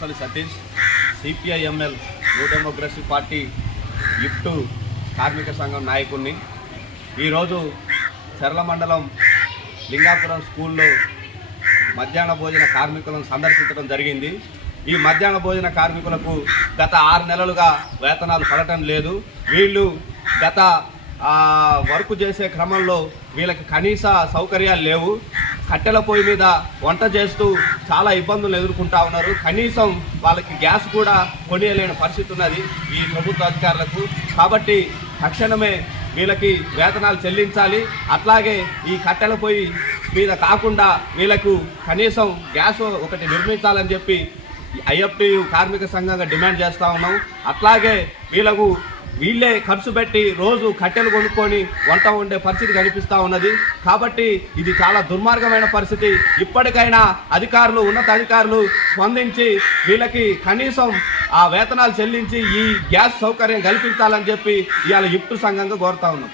Rajamouli Satish. CPIML new democracy party IFTU కార్మిక సంఘం నాయకుడిని ఈరోజు చర్ల మండలం లింగాపురం స్కూల్లో మధ్యాహ్న భోజన కార్మికులను సందర్శించడం జరిగింది. ఈ మధ్యాహ్న భోజన కార్మికులకు గత ఆరు నెలలుగా వేతనాలు పడటం లేదు. వీళ్ళు గత వర్క్ చేసే క్రమంలో వీళ్ళకి కనీస సౌకర్యాలు లేవు. కట్టెల పొయ్యి మీద వంట చేస్తూ చాలా ఇబ్బందులు ఎదుర్కొంటా ఉన్నారు. కనీసం వాళ్ళకి గ్యాస్ కూడా కొనియలేని పరిస్థితి ఉన్నది ఈ ప్రభుత్వ అధికారులకు. కాబట్టి తక్షణమే వీళ్ళకి వేతనాలు చెల్లించాలి. అట్లాగే ఈ కట్టెల పొయ్యి మీద కాకుండా వీళ్ళకు కనీసం గ్యాస్ ఒకటి నిర్మించాలని చెప్పి ఐఎఫ్టి కార్మిక సంఘంగా డిమాండ్ చేస్తూ ఉన్నాం. అట్లాగే వీళ్ళకు వీళ్ళే ఖర్చు పెట్టి రోజు కట్టెలు కొనుక్కొని వంట ఉండే పరిస్థితి కనిపిస్తూ ఉన్నది. కాబట్టి ఇది చాలా దుర్మార్గమైన పరిస్థితి. ఇప్పటికైనా అధికారులు ఉన్నత అధికారులు స్పందించి వీళ్ళకి కనీసం ఆ వేతనాలు చెల్లించి ఈ గ్యాస్ సౌకర్యం కల్పించాలని చెప్పి ఇవాళ ఇప్టు సంఘంగా కోరుతా ఉన్నాం.